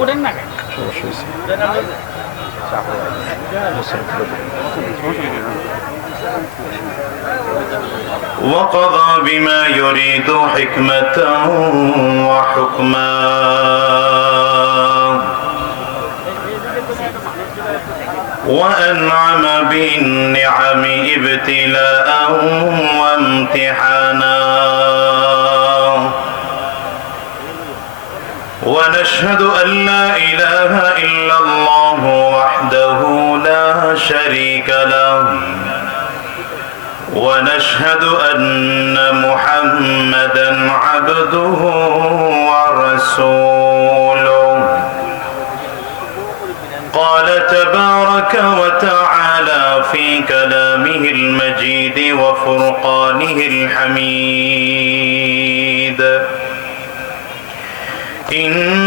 ওঠেন না কেন সমস্যা হয়েছে وقضى بما يريد حكمة وحكما وأنعم بالنعم ابتلاء وامتحانا ونشهد أن لا إله إلا الله وحده لا شريك له. ونشهد أن محمدا عبده ورسوله. قال تبارك وتعالى في كلامه المجيد وفرقانه الحميد. إن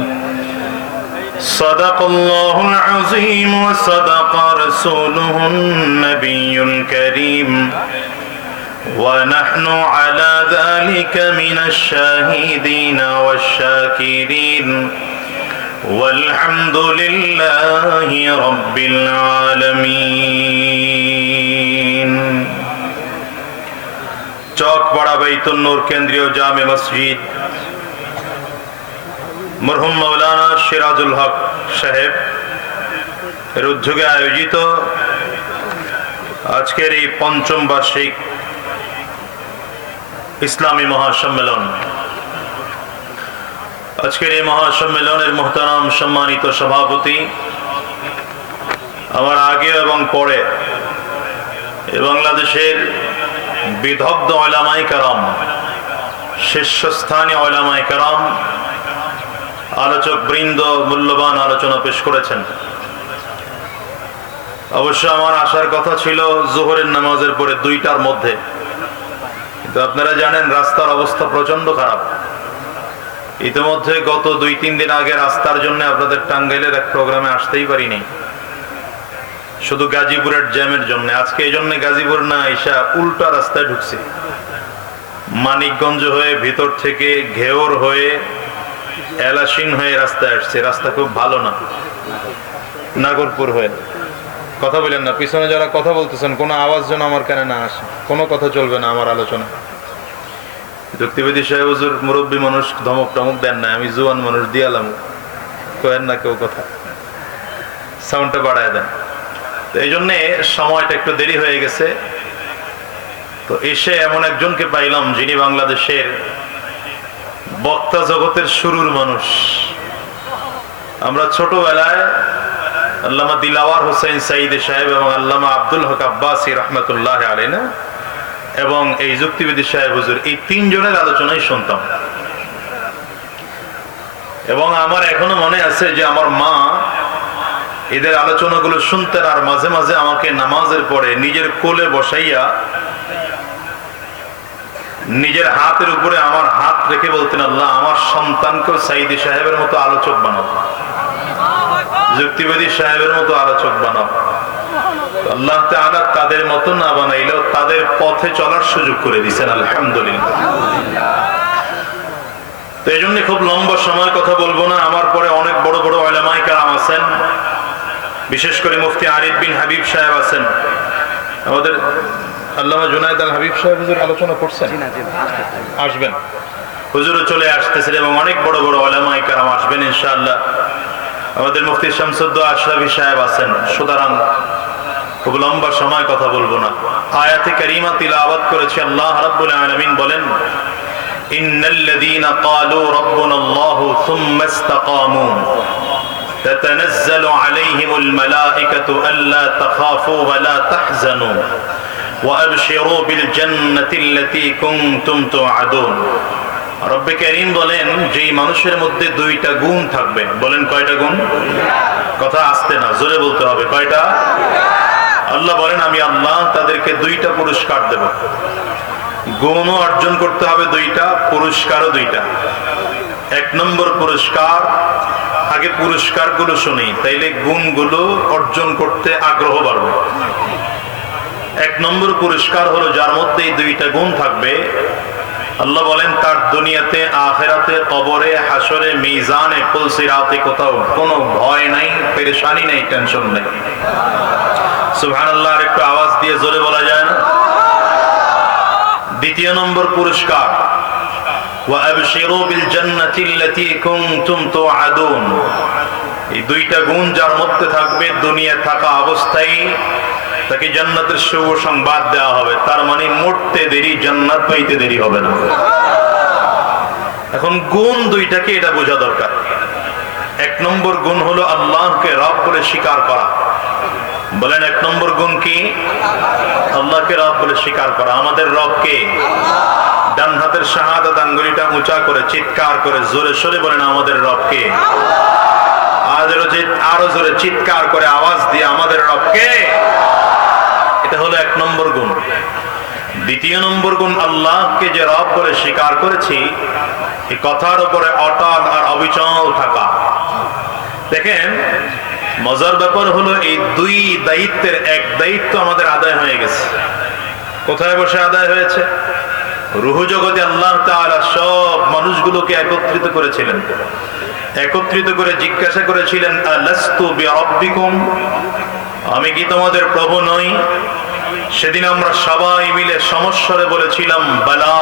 صدق الله العظيم وصدق رسوله النبي الكريم ونحن على ذلك من الشاهدين والشاكرين والحمد لله رب العالمين চক পাড়া বাইতুন্নুর কেন্দ্রীয় জামে মসজিদ মরহুম মৌলানা সিরাজুল হক সাহেব এর উদ্যোগে আয়োজিত আজকের এই পঞ্চম বার্ষিক ইসলামী মহাসম্মেলন। আজকের এই মহাসম্মেলনের মোহতারাম সম্মানিত সভাপতি আমার আগে এবং পরে বাংলাদেশের বিদগ্ধ ওলামাই কারাম, শীর্ষস্থানীয় ওলামাই কারাম আলোচক বৃন্দ মূল্যবান আলোচনা পেশ করেছেন। অবশ্য আমার আসার কথা ছিল জোহরের নামাজের পরে দুইটার মধ্যে। কিন্তু আপনারা জানেন, রাস্তার অবস্থা প্রচণ্ড খারাপ। ইতিমধ্যে গত দুই, তিন দিন আগে রাস্তার জন্য আপনাদের টাঙ্গাইলের এক প্রোগ্রামে আসতেই পারিনি। শুধু গাজীপুরের জ্যামের জন্য। আজকে এই জন্য গাজীপুর না, এসা উল্টা রাস্তায় ঢুকছি। মানিকগঞ্জ হয়ে ভিতর থেকে ঘেওর হয়ে এলাসিন হয়ে রাস্তায় আসছে, রাস্তা খুব ভালো না। নাগরপুর হয়ে। কথা বলেন না, পিছনে যারা কথা বলতেছেন, কোনো আওয়াজ যেন আমার কানে না আসে। কোনো কথা চলবে না আমার আলোচনা। যুক্তিবিদী সাহেব, হুজুর, মুরব্বী মানুষ ধমক টমক দেন না আমি জুয়ান মানুষ দিয়ালাম। কেন না কেউ কথা। সাউন্ডটা বাড়ায় দেন। তো এই জন্যে সময়টা একটু দেরি হয়ে গেছে। তো এসে এমন একজনকে পাইলাম যিনি বাংলাদেশের বক্তা জগতের শুরুর মানুষ। আমরা ছোটবেলায় আল্লামা দিলাওয়ার হোসেন সাইদ সাহেব এবং আল্লামা আব্দুল হক আব্বাসি রহমতুল্লাহ আলীনা এবং এই যুক্তিবিদী সাহেব হুজুর, এই তিনজনের আলোচনাই শুনতাম। এবং আমার এখনও মনে আছে যে আমার মা এদের আলোচনাগুলো শুনতেন আর মাঝে মাঝে আমাকে নামাজের পরে নিজের কোলে বসাইয়া নিজের হাতের উপরে আমার হাত রেখে বলতেন, আল্লাহ, আমার সন্তানকেও সাইদি সাহেবের মতো আলোচক বানাও। যুক্তিবাদী সাহেবের মতো আলোচক বানাও। আল্লাহ তাআলা তাদের মতো না বানাইলেও তাদের পথে চলার সুযোগ করে দিচ্ছেন আলহামদুলিল্লাহ। তো এই জন্য খুব লম্বা সময় কথা বলব না, আমার পরে অনেক বড় বড় ওলামাই কালাম আছেন। বিশেষ করে মুফতি আরিফ বিন হাবিব সাহেব আছেন। আমাদের আল্লামা জুনায়দ আল হাবিব সাহেব হুজুর আলোচনা করছেন আসবেন হুজুরও চলে আসতেছেন এবং অনেক বড় বড় ওলামাই কারাম আসবেন ইনশাআল্লাহ আমাদের মুফতি শামসুদ্দ আশরাফি সাহেব আছেন সুতরাং খুব লম্বা সময় কথা বলবো না আয়াতে কারিমা তিলাওয়াত করেছে আল্লাহ রাব্বুল আলামিন বলেন ইন্নাল্লাযীনা ক্বালু রাব্বুনাল্লাহু থুম্মা ইসতাকামু تتنزل عليهم الملائكة ألا تخافوا ولا تحزنوا وأبشروا بالجنة التي كنتم توعدون রব্বে করিম বলেন যে মানুষের মধ্যে দুইটা গুণ থাকবে বলেন কয়টা গুণ কথা আসতে জোরে বলতে হবে কয়টা আল্লাহ বলেন আমি আল্লাহ তাদেরকে দুইটা পুরস্কার দেব গুণও অর্জন করতে হবে দুইটা পুরস্কারও দুইটা এক নম্বর পুরস্কার আগে পুরস্কারগুলো শুনি তাইলে গুণগুলো অর্জন করতে আগ্রহ বাড়বে এক নম্বর পুরস্কার হলো, যার মধ্যে এই দুইটা গুণ থাকবে। আল্লাহ বলেন, তার দুনিয়াতে, আখেরাতে, কবরে হাসরে মিজানে ফুলসিরাতে কোথাও কোনো ভয় নাই, পেরেশানি নাই, টেনশন নাই। সুহান আল্লাহ একটু আওয়াজ দিয়ে জোরে বলা যায় না? দ্বিতীয় নম্বর পুরস্কার। দুইটা গুণ যার মধ্যে থাকবে দুনিয়া থাকা অবস্থায় তাকে জান্নাতের শুভ সংবাদ দেওয়া হবে। তার মানে মরতে দেরি, জান্নাত পাইতে দেরি হবে না। এখন গুণ দুইটাকে এটা বোঝা দরকার। এক নম্বর গুণ হলো আল্লাহকে রব বলে স্বীকার করা। বলেন, এক নম্বর গুণ কি? আল্লাহকে রব বলে স্বীকার করা। আমাদের রবকে ডান হাতের শাহাদাত আঙ্গুলিটা উঁচা করে, চিৎকার করে, জোরে সরে বলেন, আমাদের রবকে আরও জোরে চিৎকার করে আওয়াজ দিয়ে, আমাদের রবকে এটা হলো এক নম্বর গুণ। দ্বিতীয় নম্বর গুণ আল্লাহকে যে রব বলে স্বীকার করেছি, এই কথার উপরে অটল আর অবিচল থাকা। দেখেন, মজার ব্যাপার হলো এই দুই দায়িত্বের এক দায়িত্ব আমাদের আদায় হয়ে গেছে। কোথায় বসে আদায় হয়েছে? রুহু জগতে আল্লাহ তাআলা সব মানুষগুলোকে একত্রিত করেছিলেন। একত্রিত করে জিজ্ঞাসা করেছিলেন আমি কি তোমাদের প্রভু নই? সেদিন আমরা সবাই মিলে সমস্বরে বলেছিলাম, বালা,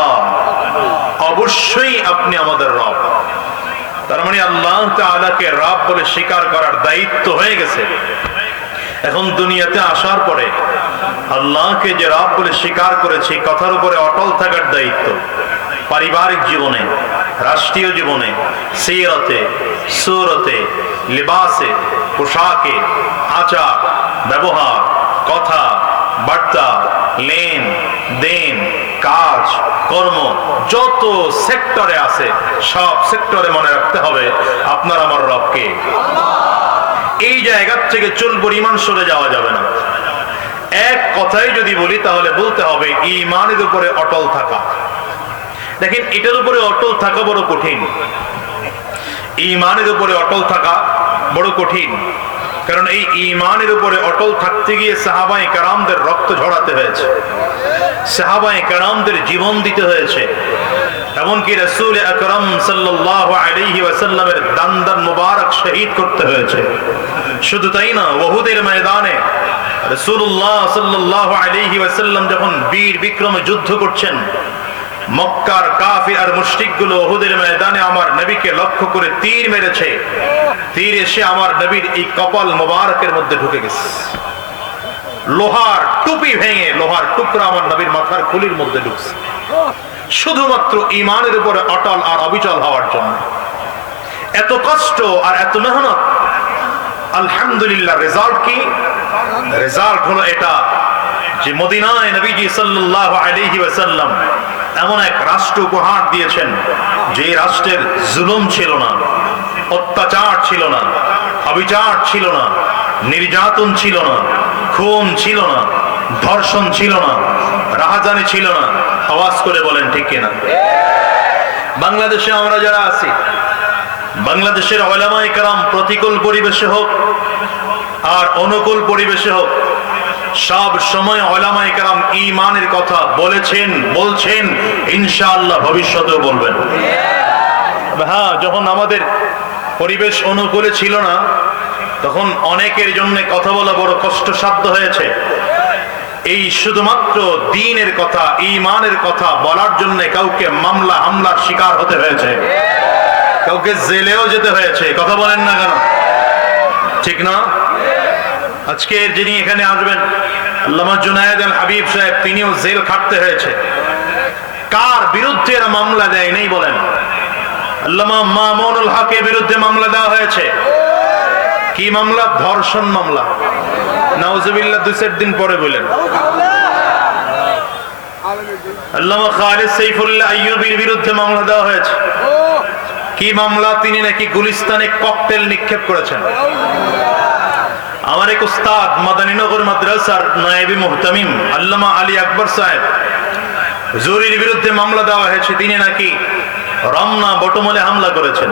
অবশ্যই আপনি আমাদের রব। তার মানে আল্লাহ তাআলাকে রব বলে স্বীকার করার দায়িত্ব হয়ে গেছে। এখন দুনিয়াতে আসার পরে আল্লাহকে যে রব বলে স্বীকার করেছি, কথার উপরে অটল থাকার দায়িত্ব। পারিবারিক জীবনে, রাষ্ট্রীয় জীবনে সিরতে সুরতে, লিবাসে, পোশাকে, আচার, ব্যবহার, কথা বার্তা, লেন, দেন, কাজ, কর্ম, যত সেক্টরে আছে, সব সেক্টরে মনে রাখতে হবে আপনার আমার রবকে। এই জায়গার থেকে চুল পরিমাণ সরে যাওয়া যাবে না। এক কথাই যদি বলি, তাহলে বলতে হবে ইমানের উপরে অটল থাকা। দেখেন, এটার উপরে অটল থাকা বড় কঠিন। ইমানের উপরে অটল থাকা বড় কঠিন। কারণ এই ইমানের উপরে অটল থাকতে গিয়ে সাহাবাই কারামদের রক্ত ঝরাতে হয়েছে। সাহাবাই কারামদের জীবন দিতে হয়েছে। এমনকি রসুল আকরম ওয়াসাল্লামের দান দান মুবারক শহীদ করতে হয়েছে। শুধু তাই না, ওহুদের ময়দানে রসুল্লাহ সাল্লাল্লাহু আলাইহি ওয়াসাল্লাম যখন বীর বিক্রমে যুদ্ধ করছেন মক্কার কাফির আর মুশরিকগুলো ওহুদের ময়দানে আমার নবীকে লক্ষ্য করে তীর মেরেছে। তীর এসে আমার নবীর এই কপাল মোবারকের মধ্যে ঢুকে গেছে। লোহার টুপি ভেঙে, লোহার টুকরা আমার নবীর মাথার খুলির মধ্যে ঢুকছে। শুধুমাত্র ইমানের উপরে অটল আর অবিচল হওয়ার জন্য। এত কষ্ট আর এত মেহনত। আলহামদুলিল্লাহ রেজাল্ট কি? রেজাল্ট হলো এটা। যে মদিনায় নবীজি সাল্লাল্লাহু আলাইহি ওয়াসাল্লাম এমন এক রাষ্ট্র উপহার দিয়েছেন, যে রাষ্ট্রের জুলুম ছিল না, অত্যাচার ছিল না, অবিচার ছিল না, নির্যাতন ছিল না, খুন ছিল না, ধর্ষণ ছিল না, রাহাজানি ছিল না। আওয়াজ করে বলেন, ঠিক কিনা? বাংলাদেশে আমরা যারা আছি, বাংলাদেশের ওলামাই কারাম প্রতিকূল পরিবেশে হোক আর অনুকূল পরিবেশে হোক সব সময় ওলামাই কারাম ইমানের কথা বলেছেন, বলছেন, ইনশাআল্লাহ ভবিষ্যতেও বলবেন। হ্যাঁ যখন আমাদের পরিবেশ অনুকূলে ছিল না, তখন অনেকের জন্য কথা বলা বড় কষ্টসাধ্য হয়েছে। এই শুধুমাত্র দিনের কথা ইমানের কথা বলার জন্য কাউকে মামলা, হামলার শিকার হতে হয়েছে। কাউকে জেলেও যেতে হয়েছে, কথা বলেন না কেন? ঠিক না? আজকে যিনি এখানে আসবেন, আল্লামা জুনায়েদ আল হাবিব সাহেব, তিনিও জেল খাটতে হয়েছে। কার বিরুদ্ধে এরা মামলা দেয় নেই বলেন। আল্লামা মামুনুল হকের বিরুদ্ধে মামলা দেওয়া হয়েছে। কি মামলা? ধর্ষণ মামলা। নাউজুবিল্লাহ, দুই চার দিন পরে বলেন। আল্লামা খালিদ সাইফুল্লাহ আইয়ুবির বিরুদ্ধে মামলা দেওয়া হয়েছে। কি মামলা? তিনি নাকি গুলিস্তানে ককটেল নিক্ষেপ করেছেন। আমার এক উস্তাদ, মাদানীনগর মাদ্রাসার নায়েবি মুহতামিম, আল্লামা আলী আকবর সাহেব। জুরির বিরুদ্ধে মামলা দেওয়া হয়েছে, তিনি নাকি রমনা বটমলে হামলা করেছেন।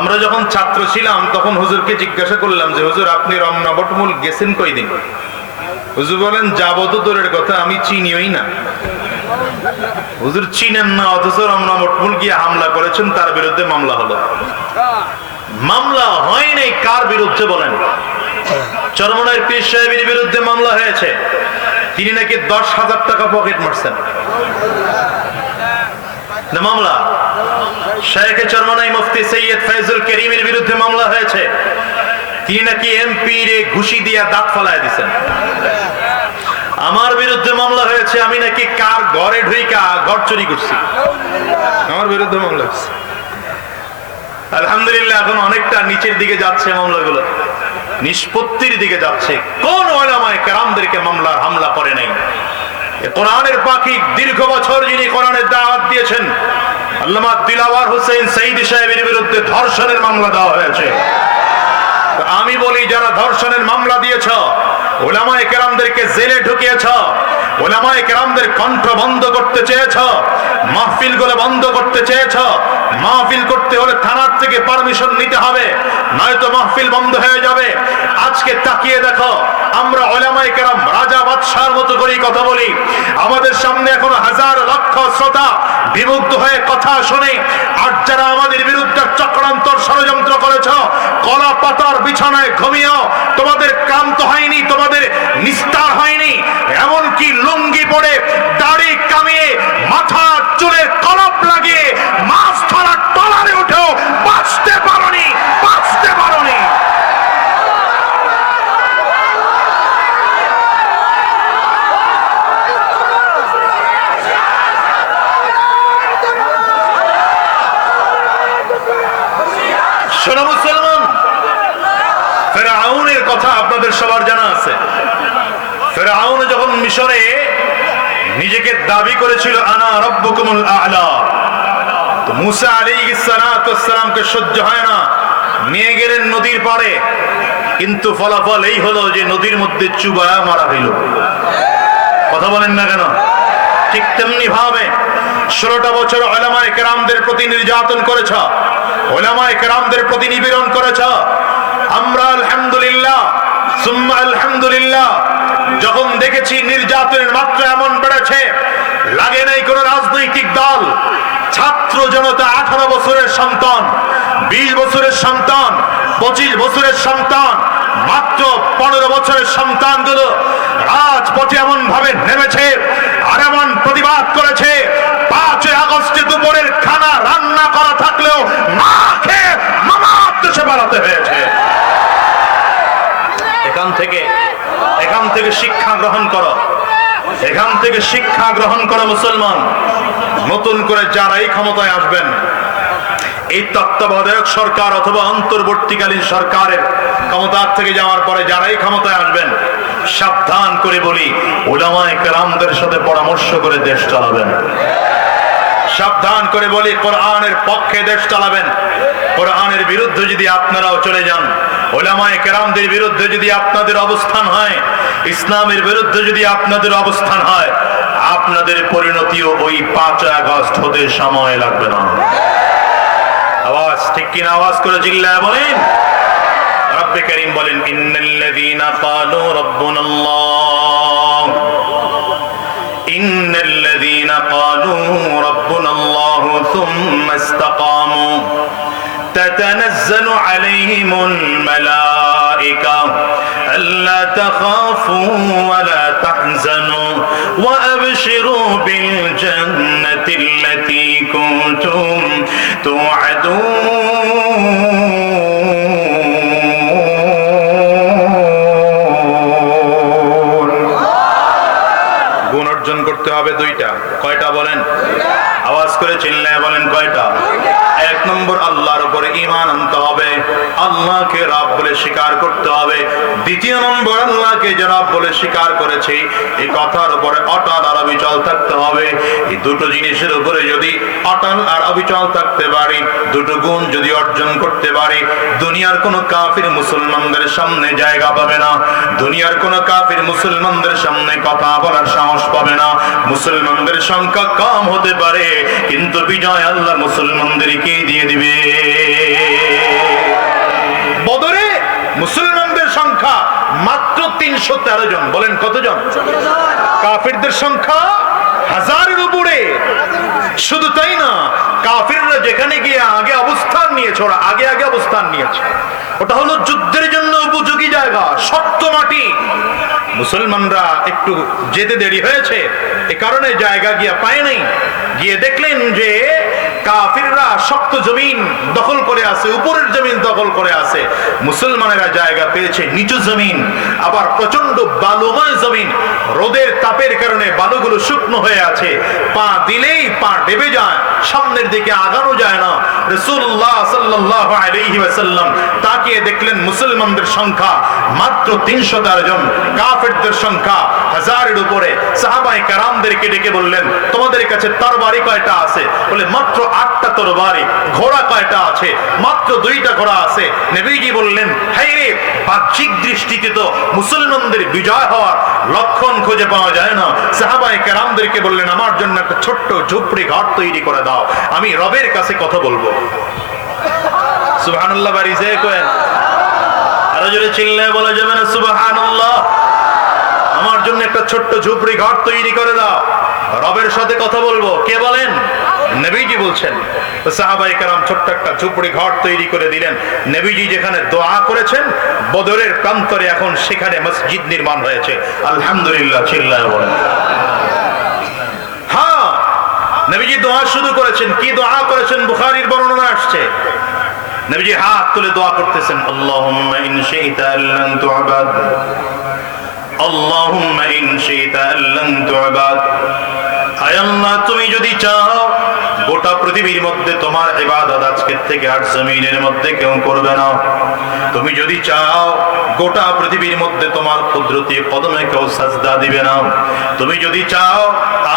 আমরা যখন ছাত্র ছিলাম, তখন হুজুরকে জিজ্ঞাসা করলাম যে, হুজুর, আপনি রমনা বটমূল গেছেন কয়দিন? হুজুর বলেন, যাব তো দূরের কথা, আমি চিনিওই না। হুজুর চিনেন না, অথচ রমনা বটমূল গিয়ে হামলা করেছেন, তার বিরুদ্ধে মামলা হলো। মামলা হয় নাই, কার বিরুদ্ধে বলেন? চরমনার পীর সাহেবের বিরুদ্ধে মামলা হয়েছে। তিনি নাকি দশ হাজার টাকা পকেট মারছেন। না মামলা। শেখে চরমনাই মুফতি সৈয়দ করিমের বিরুদ্ধে মামলা হয়েছে। তিনি নাকি এমপি রে ঘুষি দিয়া দাঁত ফালায় দিছেন। আমার বিরুদ্ধে মামলা হয়েছে আমি নাকি কার ঘরে ঢুইকা ঘর চুরি করছি। আমার বিরুদ্ধে মামলা হয়েছে। আলহামদুলিল্লাহ এখন অনেকটা নিচের দিকে যাচ্ছে মামলাগুলো। নিষ্পত্তির দিকে যাচ্ছে। কোন ওলামায় কেরামদেরকে মামলার হামলা করে নাই। কোরআনের পাখি দীর্ঘ বছর যিনি কোরআনের দাওয়াত দিয়েছেন, আল্লামা দিলাওয়ার হোসেন সাইদি সাহেবের বিরুদ্ধে ধর্ষণের মামলা দেওয়া হয়েছে। আমি বলি, যারা ধর্ষণের মামলা দিয়েছ, ওলামায় কেরামদেরকে জেলে ঢুকিয়েছ, ওলামায় কেরামদের কণ্ঠ বন্ধ করতে চেয়েছ মাহফিলগুলো বন্ধ করতে চেয়েছ মাহফিল করতে হলে থানার থেকে পারমিশন নিতে হবে, নয়তো মাহফিল বন্ধ হয়ে যাবে। আজকে তাকিয়ে দেখো, আমরা ওলামায় কেরাম রাজা বাদশার মতো করেই কথা বলি। আমাদের সামনে এখন হাজার লক্ষ শ্রোতা বিমুগ্ধ হয়ে কথা শুনে, আর যারা আমাদের বিরুদ্ধে চক্রান্তর ষড়যন্ত্র করেছ, কলা পাতার বিছানায় ঘুমিয়েও, তোমাদের ক্লান্ত হয়নি, তোমাদের নিস্তার হয়নি, এমনকি লুঙ্গি পরে দাড়ি কামিয়ে মাথা চুলে কলপ লাগিয়ে মাছ ধরার টলারে উঠেও বাঁচতে পারোনি বাঁচতে পারোনি শোনো মুসলমান ফেরাউনের কথা আপনাদের সবার জানা আছে ফেরাউন যখন মিশরে নিজেকে দাবি করেছিল, আনা রব্বুকুমুল আ'লা। তো মুসা আলাইহিস সালামকে সহ্য হয় না। নিয়ে গেলেন নদীর পাড়ে। কিন্তু ফলাফল এই হলো যে নদীর মধ্যে চুবায়া মারা হইল। কথা বলেন না কেন? ঠিক তেমনি ভাবে ষোলোটা বছর ওলামায় কেরামদের প্রতি নির্যাতন করেছ, ওলামায় কেরামদের প্রতি নিপীড়ন করেছ। আমরা আলহামদুলিল্লাহ, সুম্মা আলহামদুলিল্লাহ যখন দেখেছি নির্যাতনের মাত্রা এমন বেড়েছে, লাগে নাই কোন রাজনৈতিক দল। ছাত্র জনতা আঠারো বছরের সন্তান, বিশ বছরের সন্তান, পঁচিশ বছরের সন্তান, মাত্র পনেরো বছরের সন্তানগুলো রাজপথে এমন ভাবে নেমেছে আর এমন প্রতিবাদ করেছে, পাঁচই আগস্টে দুপুরের খানা রান্না করা থাকলেও না খেয়ে মামার দেশে বাড়াতে হয়েছে এখান থেকে এখান থেকে শিক্ষা গ্রহণ করো। এখান থেকে শিক্ষা গ্রহণ করো মুসলমান। নতুন করে যারাই ক্ষমতায় আসবেন, এই তত্ত্বাবধায়ক সরকার অথবা অন্তর্বর্তীকালীন সরকারের ক্ষমতার থেকে যাওয়ার পরে যারাই ক্ষমতায় আসবেন, সাবধান করে বলি ওলামায় কেরামদের সাথে পরামর্শ করে দেশ চালাবেন। সাবধান করে বলি, কোরআনের পক্ষে দেশ চালাবেন। কোরআনের বিরুদ্ধে যদি আপনারাও চলে যান ওলামায় কেরামদের বিরুদ্ধে যদি আপনাদের অবস্থান হয় ইসলামের বিরুদ্ধে যদি আপনাদের অবস্থান হয়, আপনাদের পরিণতিও ওই পাঁচ আগস্ট হতে সময় লাগবে না। আওয়াজ, ঠিক কিনা আওয়াজ করে জিল্লায় বলেন? রব্বে করিম বলেন, ইন্নাল্লাযীনা ক্বালু রাব্বুনাল্লাহ ইন্নাল্লাযীনা ক্বালু রাব্বুনাল্লাহ থুম্মা ইসতাকামু। তাতানাযযালু আলাইহিমুল মালাইকা ألا تخافوا ولا করতে হবে দুইটা। কয়টা বলেন? আওয়াজ করে চিল্লায় বলেন কয়টা? এক নম্বর, আল্লাহর উপরে ইমান আনতে হবে। আল্লাহকে রব বলে স্বীকার করতে হবে। দ্বিতীয় নম্বর, আল্লাহকে জনাব বলে স্বীকার করেছি এই কথার উপরে অটল আর অবিচল থাকতে হবে। এই দুটো জিনিসের উপরে যদি অটল আর অবিচল থাকতে পারি, দুটো গুণ যদি অর্জন করতে পারি, দুনিয়ার কোনো কাফির মুসলমানদের সামনে জায়গা পাবে না। দুনিয়ার কোনো কাফির মুসলমানদের সামনে কথা বলার সাহস পাবে না। মুসলমানদের সংখ্যা কম হতে পারে, কিন্তু বিজয় আল্লাহ মুসলমানদেরকে দিয়ে দিবে। বদরে মুসলমানদের সংখ্যা মাত্র তিনশো তেরো জন। বলেন কতজন? কাফিরদের সংখ্যা হাজারের উপরে। শুধু তাই না, কাফিররা যেখানে গিয়ে আগে অবস্থান নিয়েছে, ওরা আগে আগে অবস্থান নিয়েছে। ওটা হলো যুদ্ধের জন্য উপযোগী জায়গা, শক্ত মাটি। মুসলমানরা একটু যেতে দেরি হয়েছে, এ কারণে জায়গা গিয়া পায় নাই। গিয়ে দেখলেন যে কাফিররা শক্ত জমিন দখল করে আছে, উপরের জমিন দখল করে আছে। মুসলমানেরা জায়গা পেয়েছে নিচু জমিন, আবার প্রচণ্ড বালুময় জমিন। রোদের তাপের কারণে বালুগুলো শুকনো হয়ে আছে। পা দিলেই পা ডেবে যায়, সামনের দিকে আগানো যায় না। রসুল্লাহ সাল্লাহ ওয়াসাল্লাম তাকিয়ে দেখলেন মুসলমানদের সংখ্যা মাত্র তিনশো তেরো জন, কাফেরদের সংখ্যা হাজারের উপরে। সাহাবাই কারামদেরকে ডেকে বললেন, তোমাদের কাছে তরবারি কয়টা আছে? বলে, মাত্র আটটা তরবারি, ঘোড়া কয়টা আছে? মাত্র দুইটা ঘোড়া আছে। নবীজি বললেন হাই রে, বাহ্যিক দৃষ্টিতে তো মুসলমানদের বিজয় হওয়ার লক্ষণ খুঁজে পাওয়া যায় না। সাহাবাই কারামদেরকে বললেন, আমার জন্য একটা ছোট্ট ঝুপড়ি ঘর তৈরি করে দাও। আমি রবের কাছে কথা বলব। সুবহানাল্লাহ, বাড়ি যে কোয়েন। আরও জোরে চিল্লে বলা যাবে না, সুবহানাল্লাহ। আমার জন্য একটা ছোট্ট ঝুপড়ি ঘর তৈরি করে দাও। রবের সাথে কথা বলব। কে বলেন? নবীজি বলছেন। সাহাবাই কারাম ছোট্ট একটা ঝুপড়ি ঘর তৈরি করে দিলেন। নবীজি যেখানে দোয়া করেছেন, বদরের প্রান্তরে এখন সেখানে মসজিদ নির্মাণ হয়েছে। আলহামদুলিল্লাহ, চিল্লায় বলেন। হ্যাঁ নবীজি দোয়া শুরু করেছেন। কি দোয়া করেছেন? বুখারীর বর্ণনা আসছে। নবীজি হাত তুলে দোয়া করতেছেন, আল্লাহুম্মা ইন শাইতা আল্লান তু'বাদ আল্লাহুম্মা তুমি যদি চাও, গোটা পৃথিবীর মধ্যে তোমার ইবাদত আজকের থেকে আর জমিনের মধ্যে কেউ করবে না। তুমি যদি চাও, গোটা পৃথিবীর মধ্যে তোমার কুদরতি কদমে কেউ সাজদা দিবে না। তুমি যদি চাও,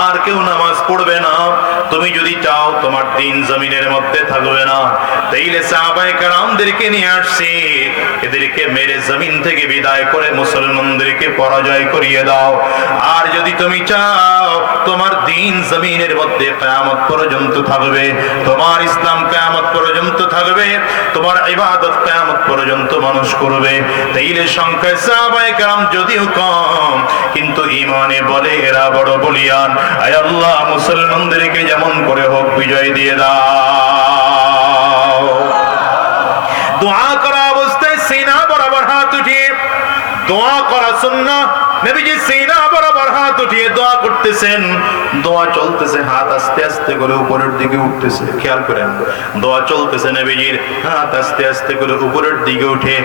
আর কেউ নামাজ পড়বে না। তুমি যদি চাও, তোমার দিন জমিনের মধ্যে থাকবে না। তাইলে সাহাবায়ে কারামদেরকে নিয়ে আসছি। এদেরকে মেরে জমিন থেকে বিদায় করে মুসলমানদেরকে পরাজয় করিয়ে দাও। আর যদি তুমি চাও, তোমার দিন জমিনের মধ্যে কিয়ামত পর্যন্ত থাকবে, তোমার ইসলাম কিয়ামত পর্যন্ত থাকবে, তোমার ইবাদত কিয়ামত পর্যন্ত মানুষ করবে। তাইলে সংখ্যায় সাহাবায়ে কারাম যদিও কম, কিন্তু ইমানে বলে এরা বড় বলিয়ান। আয় আল্লাহ, মুসলমানদেরকে যেমন করে হোক বিজয় দিয়ে দাও। নবীজি সিনা বরাবর হাত উঠিয়ে দোয়া করতেছেন। দোয়া চলতেছে, হাত আস্তে আস্তে করে উপরের দিকে উঠতেছে। খেয়াল করেন, দোয়া চলতেছে নবীজির, হাত আস্তে আস্তে করে উপরের দিকে উঠে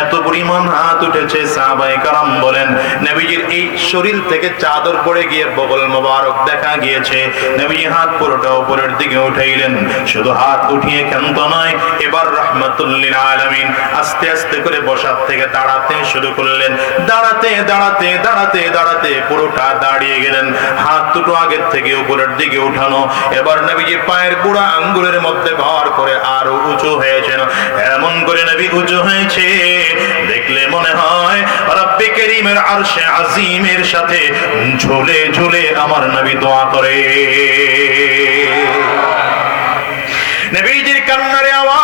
এত পরিমাণ হাত উঠেছে, সাহাবায়ে কারাম বলেন, নবীজির এই শরীর থেকে চাদর পড়ে গিয়ে বগল মোবারক দেখা গিয়েছে। নবীজি হাত পুরোটা উপরের দিকে উঠাইলেন, শুধু হাত উঠিয়ে ক্ষান্ত নয়, এবার রহমতুল্লিল আলামিন আস্তে আস্তে করে বসার থেকে দাঁড়াতে শুরু করলেন। দাঁড়াতে দাঁড়াতে দাঁড়াতে দাঁড়াতে পুরোটা দাঁড়িয়ে গেলেন, হাত দুটো আগের থেকে উপরের দিকে উঠানো। এবার নবীজি পায়ের বুড়া আঙ্গুলের মধ্যে ভর করে আরও উঁচু হয়েছেন। এমন করে নবী উঁচু হয়েছে, দেখলে মনে হয় রব্বে করিমের আরশে আজিমের সাথে ঝুলে ঝুলে আমার নবী দোয়া করে। নবীজির কান্নারে আওয়াজ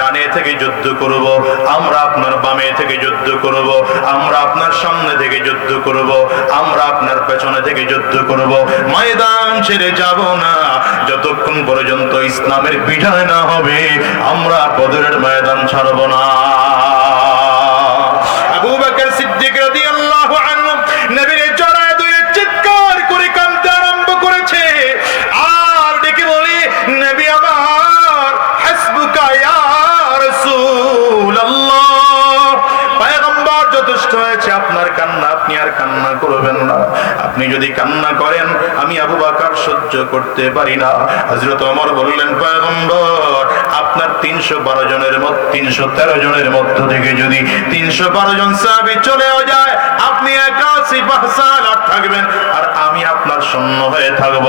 ডানে থেকে যুদ্ধ করব, আমরা আপনার বামে থেকে যুদ্ধ করব, আমরা আপনার সামনে থেকে যুদ্ধ করব, আমরা আপনার পেছনে থেকে যুদ্ধ করব। ময়দান ছেড়ে যাব না, যতক্ষণ পর্যন্ত ইসলামের বিজয় না হবে, আমরা বদরের ময়দান ছাড়ব না। আবু বকর সিদ্দিক রাদিয়াল্লাহু আপনি যদি কান্না করেন, আমি আবু বাকার সহ্য করতে পারি না। হজরত অমর বললেন, পয়গম্বর, আপনার তিনশো বারো জনের মধ্যে তিনশো তেরো জনের মধ্য থেকে যদি তিনশো বারো জন সাহাবি চলেও যায়, আপনি একা সিপাহ সালার থাকবেন। আর আমি আপনার সৈন্য হয়ে থাকব।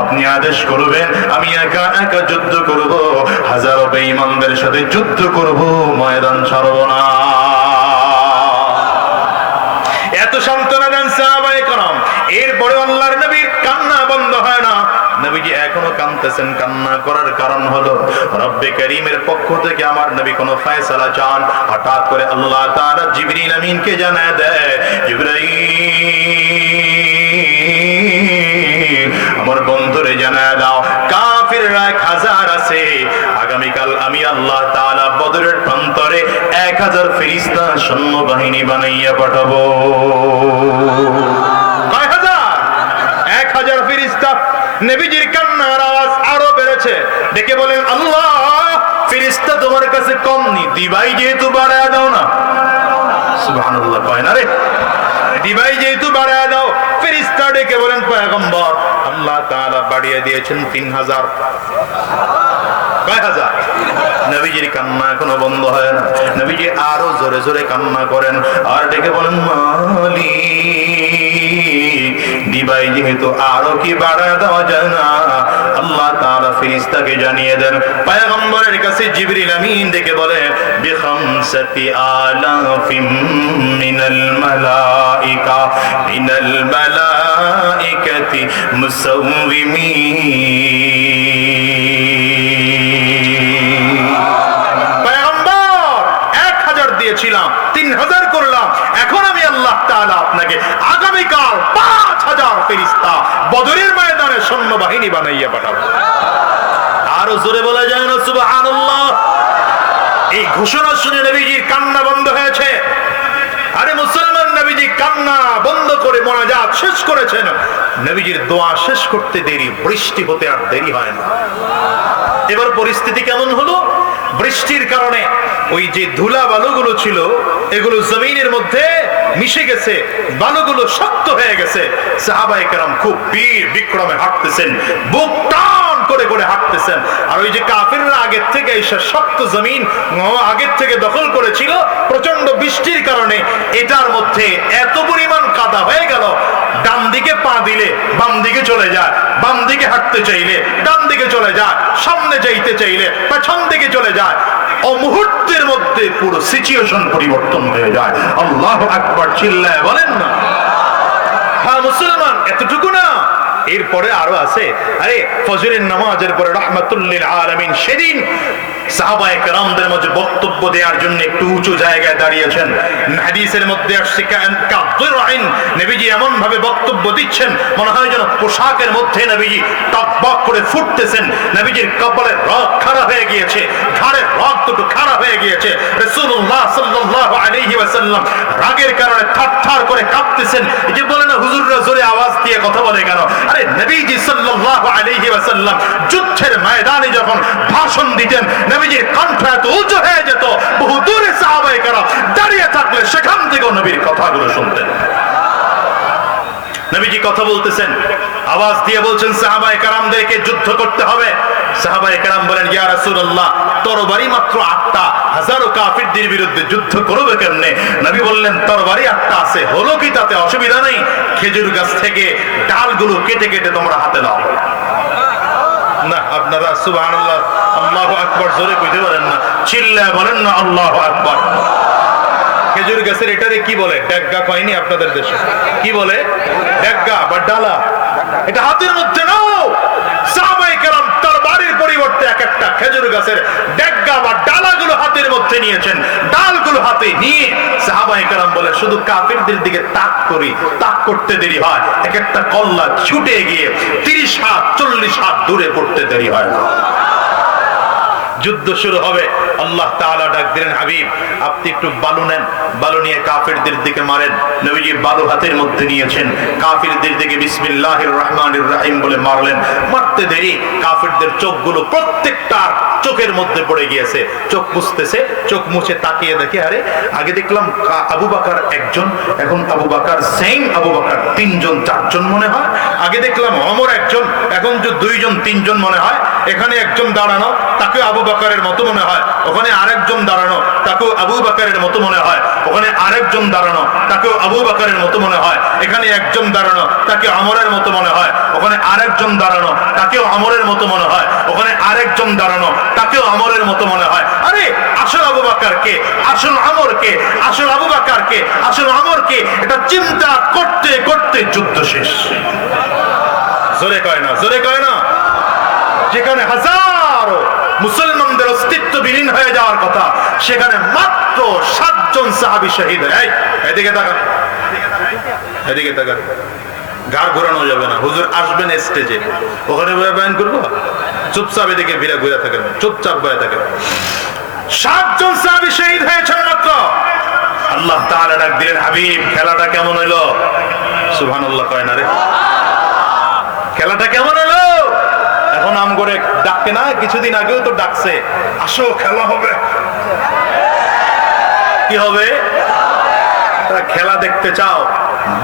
আপনি আদেশ করবেন, আমি একা একা যুদ্ধ করব। হাজারো বেঈমানদের সাথে যুদ্ধ করব, ময়দান ছাড়ব না। এখনও কাঁদতেছেন কান্না করার কারণ হলো রব্বে করিমের পক্ষ থেকে আমার নবী কোনো ফয়সালা চান। হঠাৎ করে আল্লাহ তাআলা জিবরিল আমিনকে জানায় দেয়, জিবরাইল, আমার বন্ধুরে দাও এক হাজার আছে। আগামীকাল আমি আল্লাহ বদরের প্রান্তরে এক হাজার বানাইয়া পাঠাবো। কয় হাজার? এক হাজার ডেকে বলেন, আল্লাহ ফিরিস্তা তোমার কাছে কম নি দিবাই যেহেতু বাড়ায় দাও না। কয় না রে। দিবাই যেহেতু বাড়ায় দাও ফিরিস্তা ডেকে বলেন, পয়গম্বর, আল্লাহ তাআলা বাড়িয়ে দিয়েছেন তিন হাজার। বন্ধ হয় না। আরও জোরে জোরে কান্না করেন। আর ডেকে বলেন মালি দিবাই যেহেতু আরও কি বাড়ায় দেওয়া যায় না তাআলা ফেরেশতাকে জানিয়ে দেন, পয়গম্বরের কাছে জিবরিল আমিন ডেকে বলে, বিখামসাতি আলাফিম মিনাল মিনাল করলাম। এখন আমি আল্লাহ তাআলা আপনাকে আগামীকাল পাঁচ হাজার ফেরিস্তা বদরের ময়দানে সৈন্য বাহিনী বানাইয়া পাঠাবো। আরও জোরে বলা যায় না, সুবহানাল্লাহ। এই ঘোষণা শুনে নবীজির কান্না বন্ধ হয়েছে। আরে মুসলমান নবীজি, কান্না বন্ধ করে মোনাজাত শেষ করেছেন। নবীজির দোয়া শেষ করতে দেরি, বৃষ্টি হতে আর দেরি হয় না। এবার পরিস্থিতি কেমন হলো? বৃষ্টির কারণে ওই যে ধুলা বালুগুলো ছিল, এগুলো জমিনের মধ্যে মিশে গেছে বালুগুলো শক্ত হয়ে গেছে। সাহাবাই খুব বীর বিক্রমে হাঁটতেছেন। বুক টান করে করে হাঁটতেছেন। আর ওই যে কাফিররা আগের থেকে এসে শক্ত জমিন আগের থেকে দখল করেছিল প্রচণ্ড বৃষ্টির কারণে এটার মধ্যে এত পরিমাণ কাদা হয়ে গেল ডান দিকে পা দিলে বাম দিকে চলে যায়, বাম দিকে হাঁটতে চাইলে ডান দিকে চলে যায়, সামনে যাইতে চাইলে পেছন দিকে চলে যায়। ও মুহূর্তের মধ্যে পুরো সিচুয়েশন পরিবর্তন হয়ে যায়। আল্লাহ আকবার চিল্লায় বলেন না। হ্যাঁ মুসলমান, এতটুকু না। এরপরে আরও আছে আরে ফজরের নামাজের পরে রহমাতুল্লিল আলমিন সেদিন সাহাবায়ে মধ্যে বক্তব্য দেওয়ার জন্য একটু উঁচু জায়গায় দাঁড়িয়েছেন। হাদিসের মধ্যে আসছে এমন ভাবে বক্তব্য দিচ্ছেন, মনে হয় যেন পোশাকের মধ্যে নবীজি টকবক করে ফুটতেছেন। নবীজির কপালের রগ খারাপ হয়ে গিয়েছে ঘাড়ের রগ দুটো খারাপ হয়ে গিয়েছে। রাগের কারণে থারথার করে কাঁপতেছেন। এই যে বলে না, হুজুররা জোরে আওয়াজ দিয়ে কথা বলে কেন? আরে, নবীজি সাল্লাল্লাহু আলাইহি যুদ্ধের ময়দানে যখন ভাষণ দিতেন নবীজির কণ্ঠ এত উঁচু হয়ে যেত, বহু দূরে সাহাবায়ে কেরাম দাঁড়িয়ে থাকলে সেখান থেকেও নবীর কথাগুলো শুনতেন। নবীজি কথা বলতেছেন, আওয়াজ দিয়ে বলছেন সাহাবায়ে কারামদেরকে যুদ্ধ করতে হবে। সাহাবায়ে কারাম বলেন, ইয়া রাসূলুল্লাহ, তরবারি মাত্র আটটা, হাজারো কাফিরদের বিরুদ্ধে যুদ্ধ করবে কেমনে? নবী বললেন, তরবারি আটটা আছে, হলো কি তাতে অসুবিধা নেই? খেজুর গাছ থেকে ডালগুলো কেটে কেটে তোমরা হাতে নাও। না, আপনারা সুবহানাল্লাহ আল্লাহু আকবার, জোরে কইতে পারেন না। চিল্লায় বলেন না, আল্লাহু আকবার। খেজুর গাছের এটারে কি বলে? ডেগা কয়নি আপনাদের দেশে? কি বলে? ডেগা বা ডালা। এটা হাতের মধ্যে নাও সাহাবাই কেরাম তার বাড়ির পরিবর্তে এক একটা খেজুর গাছের বা হাতের মধ্যে নিয়েছেন। হাতে নিয়ে সাহাবাই বলে, শুধু কাফিরদের দিকে তাক করি, তাক করতে দেরি হয়। এক একটা কল্লা ছুটে গিয়ে তিরিশ হাত, চল্লিশ হাত দূরে পড়তে দেরি হয়। যুদ্ধ শুরু হবে। আল্লাহ তাআলা ডাক দিলেন, হাবিব, আপনি একটু বালু নেন। বালু নিয়ে কাফিরদের দিকে মারেন। নবীজি বালু হাতের মধ্যে নিয়েছেন। কাফিরদের দিকে বিসমিল্লাহির রহমানির রহিম বলে মারলেন। মারতে দেরি, কাফিরদের চোখগুলো প্রত্যেকটার চোখের মধ্যে পড়ে গিয়েছে। চোখ মুছতেছে চোখ মুছে তাকিয়ে দেখে, আরে, আগে দেখলাম আবু বাকার একজন, এখন আবু বাকার সেম আবু বাকার। তিনজন, চারজন মনে হয়। আগে দেখলাম অমর একজন, এখন যে দুইজন, তিনজন মনে হয়। এখানে একজন দাঁড়ানো, তাকে আবু বাকারের মতো মনে হয়। ওখানে আরেকজন দাঁড়ানো, তাকেও আবু বাকারের মতো মনে হয়। ওখানে আরেকজন দাঁড়ানো, তাকেও আবু বাকারের মতো মনে হয়। এখানে একজন দাঁড়ানো, তাকে আমরের মতো মনে হয়। ওখানে আরেকজন দাঁড়ানো, তাকেও আমরের মতো মনে হয়। ওখানে আরেকজন দাঁড়ানো, তাকেও আমরের মতো মনে হয়। আরে, আসল আবু বাকার কে? আসল আমর কে? আসল আবু বাকার কে? আসল আমর কে? এটা চিন্তা করতে করতে যুদ্ধ শেষ। জোরে কয় না, জোরে কয় না। যেখানে হাজারো মুসলমানদের অস্তিত্ব বিলীন হয়ে যাওয়ার কথা, সেখানে মাত্র সাতজন সাহাবি শহীদ। এদিকে তাকান। এদিকে তাকান। গার ঘোরানো যাবে না। হুজুর আসবেন স্টেজে ওখানে বয়ান করব? চুপচাপ এদিকে ঘুরে থাকেন। চুপচাপ বয়ে থাকেন। সাতজন সাহাবি শহীদ হয়েছেন মাত্র। আল্লাহ ডাক দিলেন, হাবিব, খেলাটা কেমন হইল? কয় না রে। খেলাটা কেমন হলো এখন আম করে ডাকে না, কিছুদিন আগেও তো ডাকছে। আসো, খেলা হবে। কি হবে? খেলা দেখতে চাও,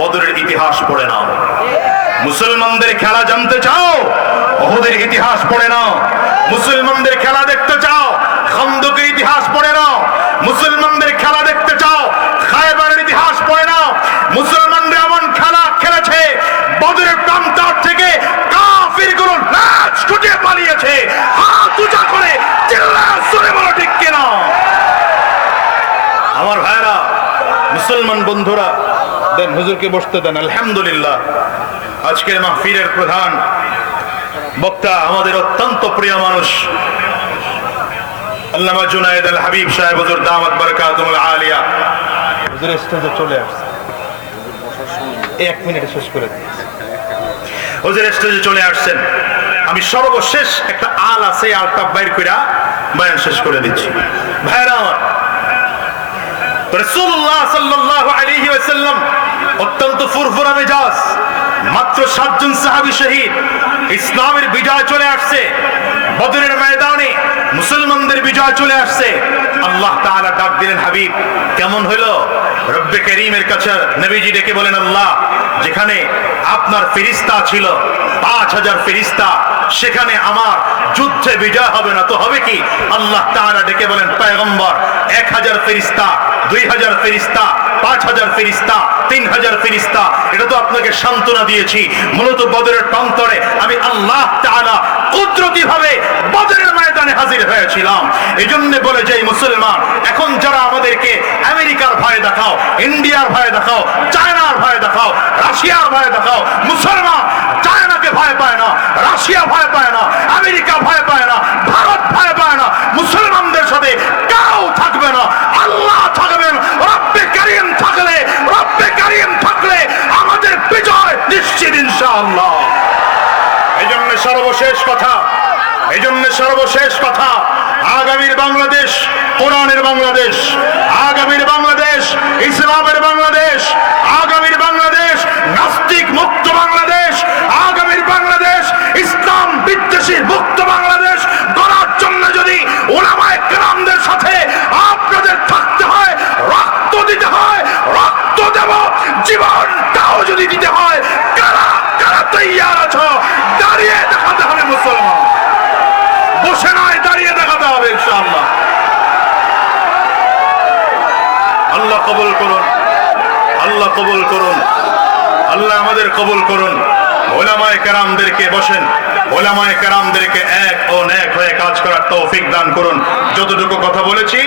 বদরের ইতিহাস পড়ে নাও। মুসলমানদের খেলা জানতে চাও, ওহুদের ইতিহাস পড়ে নাও। মুসলমানদের খেলা দেখতে চাও, খন্দকের ইতিহাস পড়ে নাও। মুসলমানদের খেলা দেখতে চাও খায়বারের ইতিহাস পড়ে নাও মুসলমানরা এমন খেলা খেলেছে বদরের প্রান্তর থেকে কাফিরগুলো নাচ ছুটে পালিয়েছে হাত উঁচা করে চিল্লা সুরে বলো ঠিক কিনা আমার ভাইরা মুসলমান বন্ধুরা, দেন হুজুরকে বসতে দেন, আলহামদুলিল্লাহ। আজকের মাহফিলের প্রধান বক্তা আমাদের অত্যন্ত প্রিয় মানুষ, আল্লামা আল হাবিব সাহেব, হুজুর আলিয়া। হুজুর স্টেজে চলে আসছে। এক শেষ করে হুজুর স্টেজে চলে আসছেন। আমি সর্বশেষ একটা আল আছে আলটা বাইর কইরা বয়ান শেষ করে দিচ্ছি। ভাইরা আমার অত্যন্ত ফুরফুরা মেজাজ, মাত্র সাতজন সাহাবী শহীদ। ইসলামের বিজয় চলে আসছে, বদরের ময়দানে মুসলমানদের বিজয় চলে আসছে। আল্লাহ তাআলা ডাক দিলেন, হাবিব, কেমন হলো? রব্বে করিমের কাছে নবীজি ডেকে বলেন, আল্লাহ, যেখানে আপনার ফেরিস্তা ছিল, পাঁচ হাজার ফেরিস্তা, সেখানে আমার যুদ্ধে বিজয় হবে না, তো হবে কি? আল্লাহ তাআলা ডেকে বলেন, পয়গম্বর, এক হাজার ফেরিস্তা দুই হাজার ফেরিস্তা, পাঁচ হাজার ফেরিস্তা, তিন হাজার ফেরিস্তা, এটা তো আপনাকে সান্ত্বনা দিয়েছি। মূলত বদরের প্রান্তরে আমি আল্লাহ তাআলা কুদরতি বদরের ময়দানে হাজির হয়েছিলাম। এই জন্য বলে যে মুসলমান, এখন যারা আমাদেরকে আমেরিকার ভয় দেখাও, ইন্ডিয়ার ভয় দেখাও, চায়নার ভয় দেখাও, রাশিয়ার ভয় দেখাও, মুসলমান চায়নাকে ভয় পায় না, রাশিয়া ভয় পায় না, আমেরিকা ভয় পায় না, ভারত ভয় পায় না, মুসলমানদের সাথে কেউ থাকবে না। থাকবেন, রব্বে কারিম থাকলে, রব্বে কারিম থাকলে আমাদের বিজয় নিশ্চিত ইনশাআল্লাহ। এই জন্য সর্বশেষ কথা এই জন্য সর্বশেষ কথা, আগামীর বাংলাদেশ, কোরআনের বাংলাদেশ, আগামীর বাংলাদেশ, ইসলামের বাংলাদেশ, আগামীর বাংলাদেশ, নাস্তিক মুক্ত বাংলাদেশ, আগামীর বাংলাদেশ, ইসলাম বিদ্বেষী মুক্ত বাংলাদেশ গড়ার জন্য যদি ওলামায় কেরামদের সাথে আপনাদের থাকতে দিতে হয়, রক্ত দেব যদি দিতে হয়, কারা কারা তৈয়ার আছো? দাঁড়িয়ে দেখাতে হবে মুসলমান। বসে নয় দাঁড়িয়ে দেখাতে হবে আল্লাহ কবুল করুন। আল্লাহ কবুল করুন। আল্লাহ আমাদের কবুল করুন। ওলামায় কেরামদেরকে বসেন। ওলামায় এক ও ন্যাক হয়ে কাজ করার তৌফিক দান করুন। যতটুকু কথা বলেছি